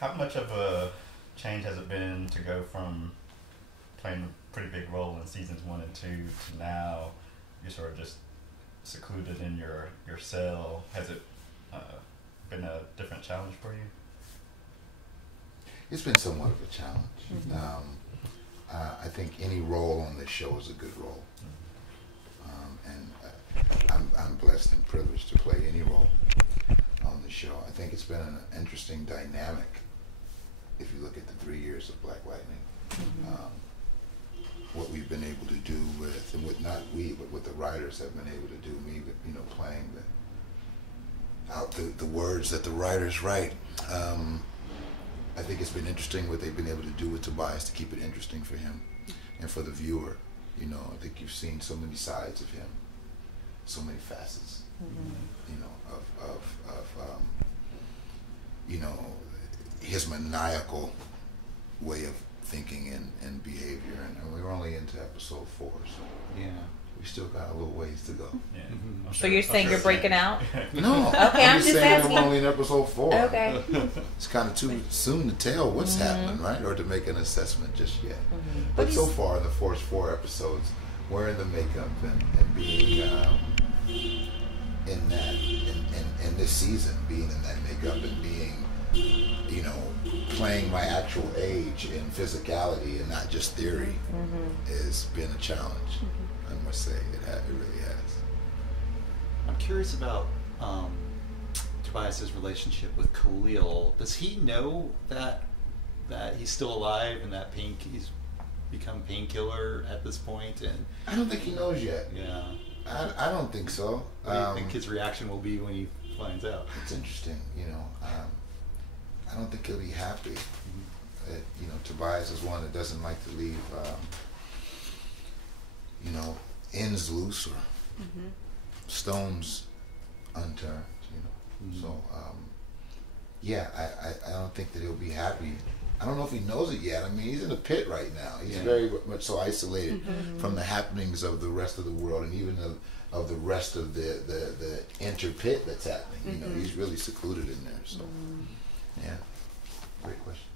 How much of a change has it been to go from playing a pretty big role in seasons 1 and 2 to now you're sort of just secluded in your cell? Has it been a different challenge for you? It's been somewhat of a challenge. I think any role on this show is a good role. I'm blessed and privileged to play any role on the show. I think it's been an interesting dynamic if you look at the 3 years of Black Lightning. What we've been able to do with, and what not we, but what the writers have been able to do, me, you know, playing out the words that the writers write. I think it's been interesting what they've been able to do with Tobias to keep it interesting for him and for the viewer. You know, I think you've seen so many sides of him, so many facets, you know, of you know, his maniacal way of thinking and behavior. And we're only into episode 4, so yeah, we still got a little ways to go. Yeah. So you're saying you're breaking out? No. Okay, I'm just saying asking. I'm only in episode 4. Okay. It's kind of too soon to tell what's happening, right? Or to make an assessment just yet. But But so far in the first 4 episodes, wearing the makeup and being in that, in this season, being in that makeup and being, you know, playing my actual age in physicality and not just theory has been a challenge. I must say, it really has. I'm curious about Tobias's relationship with Khalil. Does he know that he's still alive and that he's become Painkiller at this point? And I don't think he knows yet. yeah, I don't think so. what do you think his reaction will be when he finds out? It's interesting, you know. I don't think he'll be happy. That, you know, Tobias is one that doesn't like to leave, you know, ends loose or stones unturned. You know, so yeah, I don't think that he'll be happy. I don't know if he knows it yet. I mean, he's in a pit right now. He's very much so isolated from the happenings of the rest of the world, and even of the rest of the inner pit that's happening. You know, he's really secluded in there. So, yeah, great question.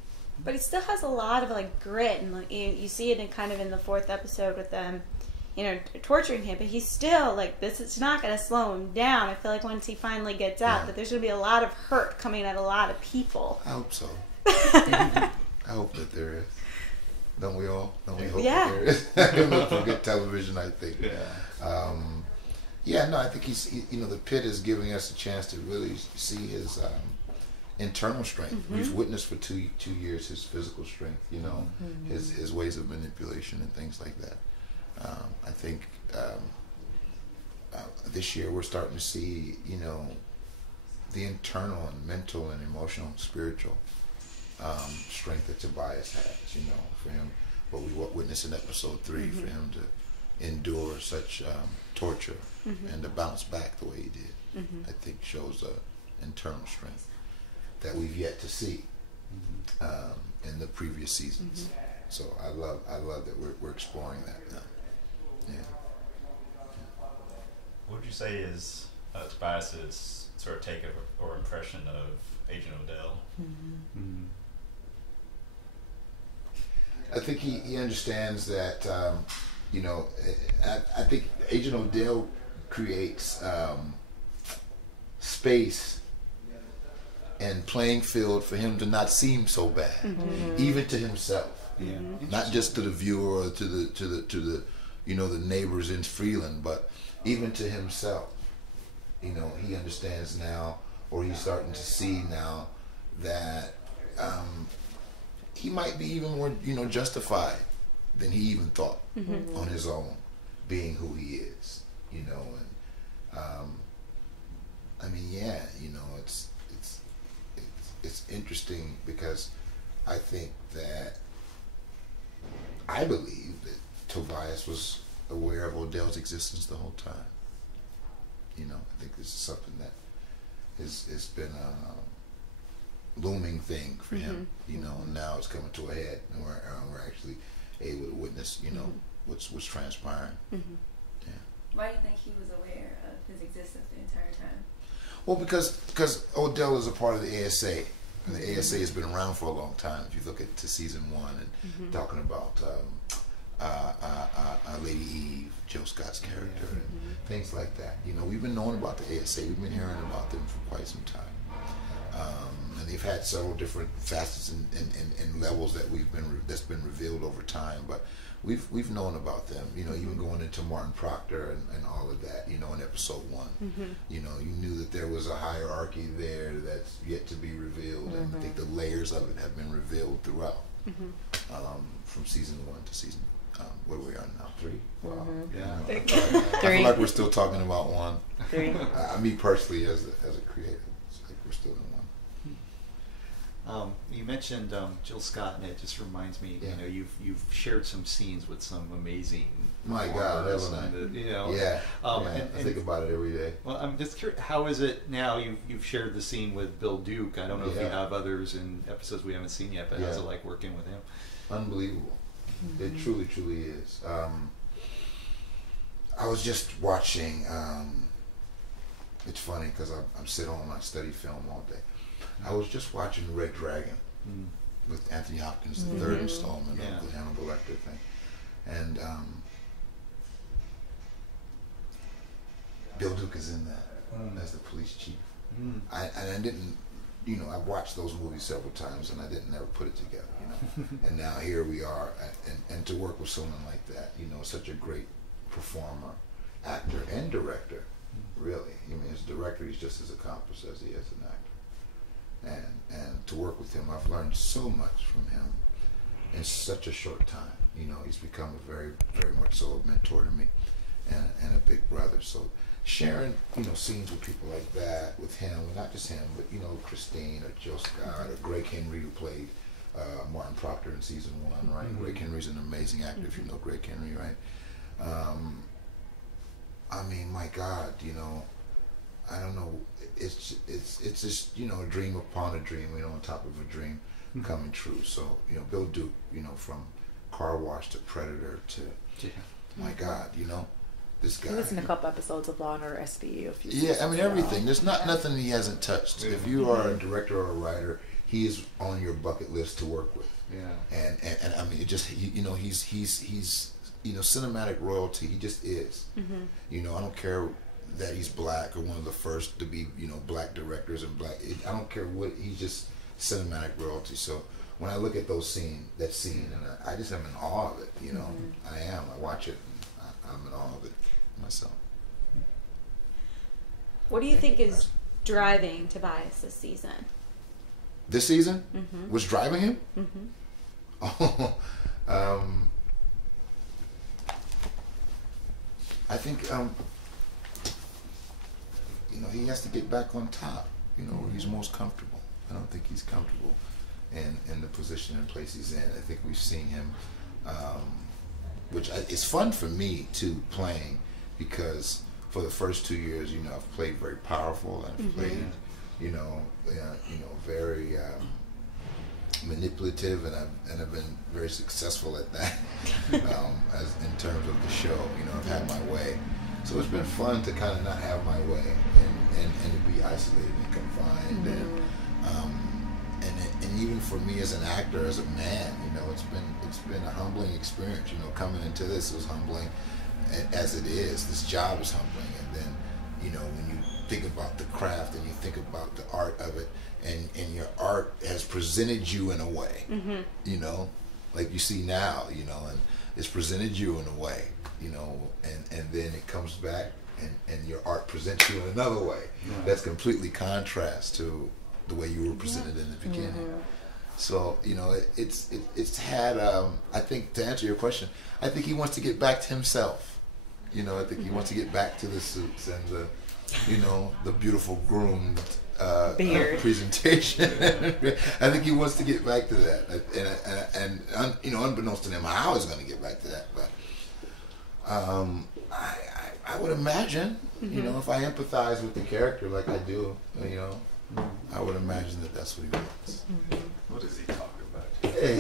But he still has a lot of like grit, and like, you see it in kind of in the 4th episode with them, you know, torturing him. But he's still like, this is not going to slow him down. I feel like once he finally gets out, that there's going to be a lot of hurt coming at a lot of people. I hope so. I hope that there is. Don't we all? Don't we hope that there is? We look for good television, I think. Yeah. No, I think you know, the pit is giving us a chance to really see his internal strength. We've witnessed for two years his physical strength, you know, his ways of manipulation and things like that. I think this year we're starting to see, you know, the internal and mental and emotional and spiritual strength that Tobias has, you know, for him, what we witnessed in episode 3, for him to endure such torture and to bounce back the way he did, I think shows internal strength that we've yet to see in the previous seasons. So I love that we're exploring that now. Yeah. What would you say is Tobias's sort of take or impression of Agent Odell? I think he understands that, you know, I think Agent Odell creates space and playing field for him to not seem so bad, even to himself, not just to the viewer or to the you know, the neighbors in Freeland, but even to himself. You know, he understands now, or he's starting to see now, that he might be even more, you know, justified than he even thought on his own, being who he is. You know, and I mean, yeah, you know, it's interesting because I think that I believe that Tobias was aware of Odell's existence the whole time. You know, I think this is something that it's been a looming thing for him. You know, and now it's coming to a head, and we're actually able to witness, you know, what's transpiring. Yeah. Why do you think he was aware of his existence the entire time? Well, because Odell is a part of the ASA, And the ASA has been around for a long time. If you look at to season 1 and talking about Lady Eve, Joe Scott's character, and things like that. You know, we've been knowing about the ASA. We've been hearing about them for quite some time, and they've had several different facets and levels that that's been revealed over time. But we've known about them. You know, even going into Martin Proctor and all of that. You know, in episode 1, you know, you knew that there was a hierarchy there that's yet to be revealed, and I think the layers of it have been revealed throughout, from season 1 to season. What are we on now? 3? Wow. Yeah. I feel like we're still talking about 1. 3. Me personally, as a creative, it's like we're still in 1. You mentioned Jill Scott, and it just reminds me. Yeah. You know, you've shared some scenes with some amazing. My God, performers, haven't I? you know. Yeah. And I think about it every day. Well, I'm just curious. How is it now? You've shared the scene with Bill Duke. I don't know if you have others in episodes we haven't seen yet, but how's it like working with him? Unbelievable. It truly, truly is. I was just watching. It's funny because I'm sitting on my study film all day. I was just watching Red Dragon with Anthony Hopkins, the third installment of the Hannibal Lecter thing, and Bill Duke is in that as the police chief. I didn't. You know, I've watched those movies several times, and I didn't never put it together. You know, and now here we are, and to work with someone like that, you know, such a great performer, actor, and director. Really, I mean, as a director, he's just as accomplished as he is an actor. And to work with him, I've learned so much from him in such a short time. You know, he's become a very, very much so a mentor to me, and a big brother. So sharing, you know, scenes with people like that, with him, not just him, but, you know, Christine or Jill Scott or Greg Henry, who played Martin Proctor in season 1, right? Greg Henry's an amazing actor, if you know Greg Henry, right? I mean, my God, you know, I don't know, it's just, you know, a dream upon a dream, you know, on top of a dream coming true. So, you know, Bill Duke, you know, from Car Wash to Predator to, my God, you know, this guy. He was in a couple episodes of Law and Order SVU. I mean, everything. There's nothing he hasn't touched. If you are a director or a writer, he is on your bucket list to work with. Yeah. And I mean, it just, you know, he's you know, cinematic royalty. He just is. You know, I don't care that he's black or one of the first to be, you know, black directors and black. I don't care what. He's just cinematic royalty. So when I look at that scene, and I just am in awe of it. You know, I am. I watch it. And I'm in awe of it myself. What do you think is driving Tobias this season? This season? What's driving him? Oh, I think you know, he has to get back on top. You know, where he's most comfortable. I don't think he's comfortable in the position and place he's in. I think we've seen him, which it's fun for me too, playing, because for the first 2 years, you know, I've played very powerful and I've played, you know, very manipulative, and I've been very successful at that. As in terms of the show, you know, I've had my way. So it's been fun to kind of not have my way and to be isolated and confined, and even for me as an actor, as a man, you know, it's been a humbling experience. You know, coming into this was humbling, as it is. This job is humbling, and then, you know, when you think about the craft and you think about the art of it, and your art has presented you in a way, you know, like you see now, you know, and it's presented you in a way, you know, and then it comes back and your art presents you in another way. That's completely contrast to the way you were presented in the beginning. So, you know, it's had, I think, to answer your question, I think he wants to get back to himself. You know, I think he wants to get back to the suits and the, you know, the beautiful groomed beard presentation. I think he wants to get back to that, and you know, unbeknownst to him, how he's going to get back to that. But I would imagine, you know, if I empathize with the character like I do, you know, I would imagine that that's what he wants. What does he talk about? Hey.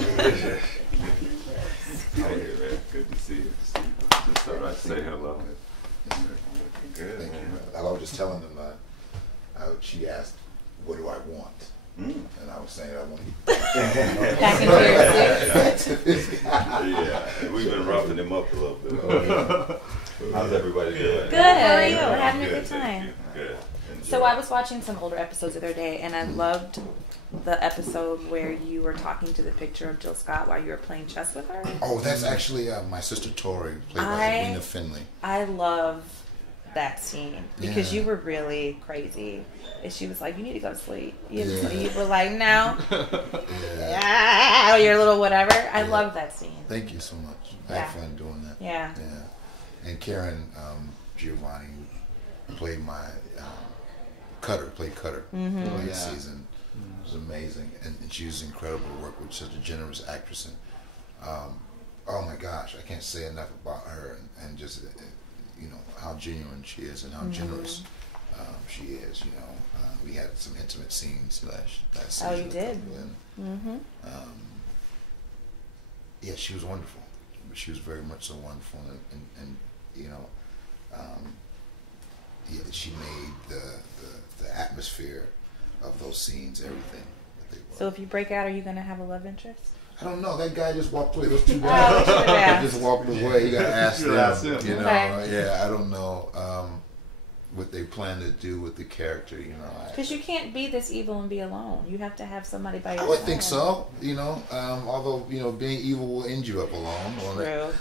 Hey, man. Good to see you. Just thought I'd say hello. Good. Thank you. I was just telling them, she asked, what do I want? And I was saying, saying I want to Back into your seat. Yeah, we've been roughing him up a little bit. How's everybody doing? Good. How are you? Yeah, We're having a good, good thank time. you. Good. So Enjoy. I was watching some older episodes the other day, and I loved the episode where you were talking to the picture of Jill Scott while you were playing chess with her. Oh, that's actually my sister Tori, played by Edwina Finley. I love that scene because Yeah. you were really crazy. And she was like, "You need to go to sleep." You Yeah. you were like, "No." Yeah. Or your little whatever. I love that scene. Thank you so much. I Yeah. had fun doing that. Yeah. Yeah. And Karen Giovanni played my Cutter, played Cutter Oh, last yeah. season. It was amazing. And she was incredible to work with, such a generous actress. And oh my gosh, I can't say enough about her and just, you know, how genuine she is and how generous she is, you know. We had some intimate scenes last season. Oh, you did? And, yeah, she was wonderful. She was very much so wonderful, and you know, yeah, she made the atmosphere of those scenes everything that they were. So if you break out, are you going to have a love interest? I don't know. That guy just walked away. Those two Oh, guys we should have just walked away. You got to ask You them. gotta ask them. You know, Okay. yeah, I don't know what they plan to do with the character. You know, Because you can't be this evil and be alone. You have to have somebody by your I side. would think so. You know, although you know, being evil will end you up alone. won't it? True.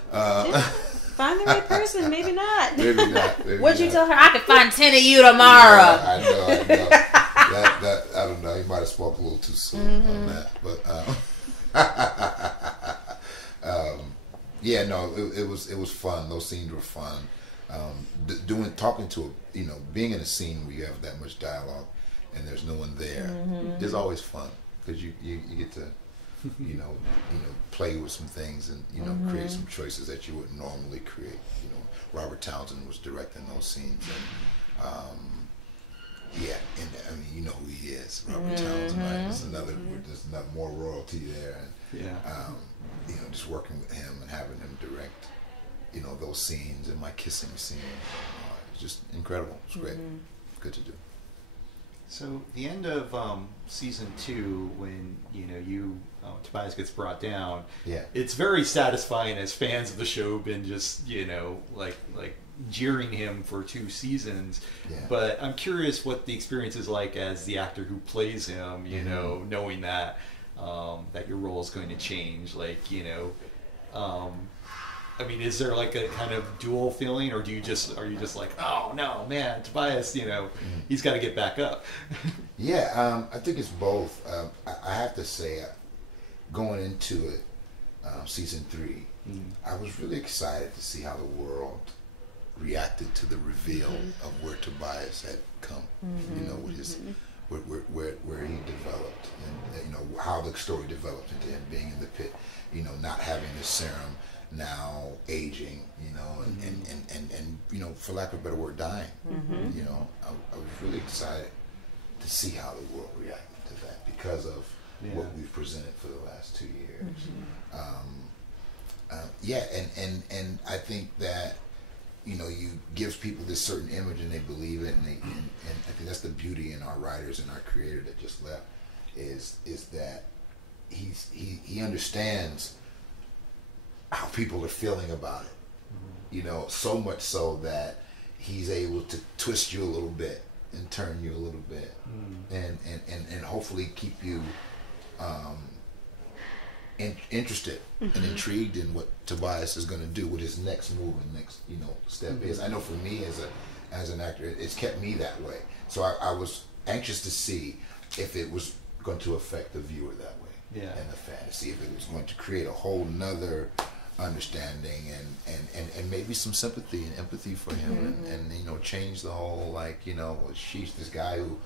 Find the right person, maybe not. Maybe not. Maybe What'd you not. tell her? I could find 10 of you tomorrow. Yeah, I know. that I don't know. He might have spoke a little too soon on that, but yeah, no, it was fun. Those scenes were fun. Talking to being in a scene where you have that much dialogue and there's no one there is always fun because you get to play with some things and create some choices that you wouldn't normally create. You know, Robert Townsend was directing those scenes and yeah, and I mean, you know who he is, Robert Townsend, right? There's another more royalty there, and just working with him and having him direct, those scenes and my kissing scene, it's just incredible. It's great, good to do. So the end of season 2, when Tobias gets brought down, it's very satisfying as fans of the show. Been just like jeering him for 2 seasons. But I'm curious what the experience is like as the actor who plays him. Knowing that that your role is going to change. I mean, is there like a kind of dual feeling, or are you just like, oh no, man, Tobias, he's got to get back up? I think it's both. I have to say, going into it, season 3, I was really excited to see how the world reacted to the reveal of where Tobias had come. With his where he developed, and how the story developed into him being in the pit, not having the serum. Now aging, and for lack of a better word, dying. I was really excited to see how the world reacted to that because of what we've presented for the last 2 years. And I think that you gives people this certain image and they believe it, and I think that's the beauty in our writers and our creator that just left is that he understands how people are feeling about it, so much so that he's able to twist you a little bit and turn you a little bit, and hopefully keep you interested and intrigued in what Tobias is going to do with his next move and next step is. I know for me as an actor, it's kept me that way. So I was anxious to see if it was going to affect the viewer that way, and the fantasy, if it was going to create a whole nother understanding and maybe some sympathy and empathy for him, and change the whole sheesh, this guy who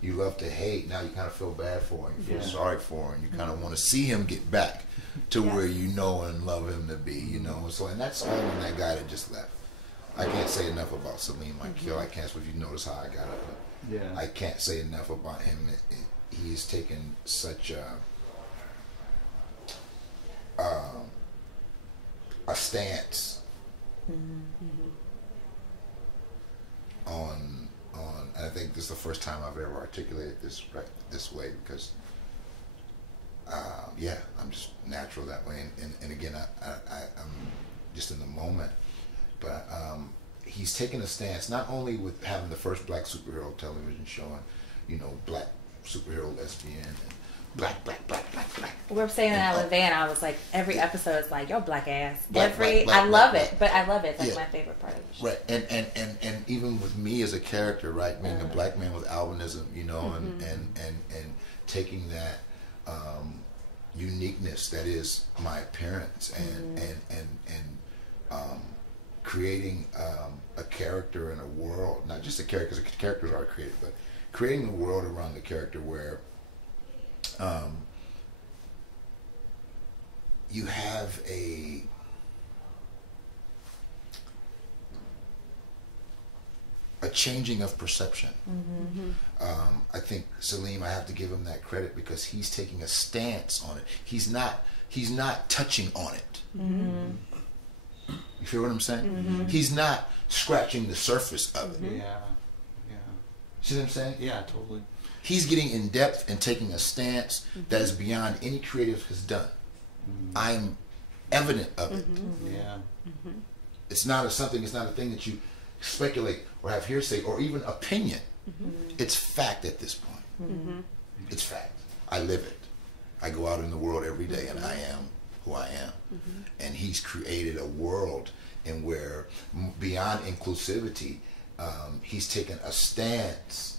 you love to hate, now you kind of feel bad for him, you feel sorry for him, you kind of want to see him get back to where and love him to be, so, and that's all in that guy that just left. I can't say enough about Salim, my kill. I can't, if you notice how I got up, I can't say enough about him. He has taken such a stance on and I think this is the first time I've ever articulated this this way, because yeah, I'm just natural that way. And again, I'm just in the moment. But he's taken a stance not only with having the first black superhero television show and, you know, black superhero lesbian and black. We were saying that with Van. I was like, every episode is like, yo, black ass. Black, I love it. But I love it. It's like my favorite part of the show. Right. And even with me as a character, right, being a black man with albinism, you know, and taking that uniqueness that is my appearance and creating a character in a world, not just a character, because the characters are created, but creating a world around the character where you have a changing of perception. I think Salim, I have to give him that credit because he's taking a stance on it. He's not touching on it. You feel what I'm saying? He's not scratching the surface of it. Yeah. See what I'm saying? Yeah, totally. He's getting in depth and taking a stance that is beyond any creative has done. I'm evident of it. Yeah. It's not a thing that you speculate or have hearsay or even opinion. It's fact at this point. It's fact. I live it. I go out in the world every day and I am who I am. And he's created a world in where beyond inclusivity, he's taken a stance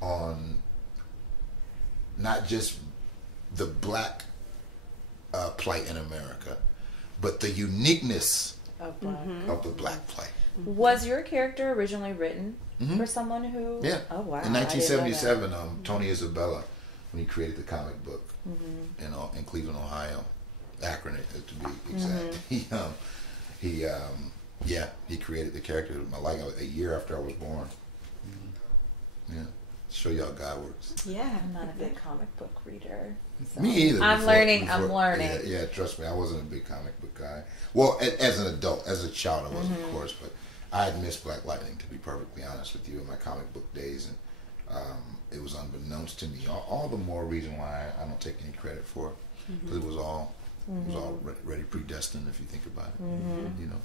on not just the black plight in America, but the uniqueness of the black plight. Was your character originally written for someone who? Yeah. Oh wow. In 1977, Tony Isabella, when he created the comic book in Cleveland, Ohio, Akron to be exact, he created the character like a year after I was born. Yeah. Show y'all God works. Yeah, I'm not a big comic book reader. So. Me either. I'm learning. Yeah, trust me, I wasn't a big comic book guy. Well, as an adult, as a child, I was, of course, but I had missed Black Lightning, to be perfectly honest with you, in my comic book days, and it was unbeknownst to me. All the more reason why I don't take any credit for it, because it was all already predestined, if you think about it. You know.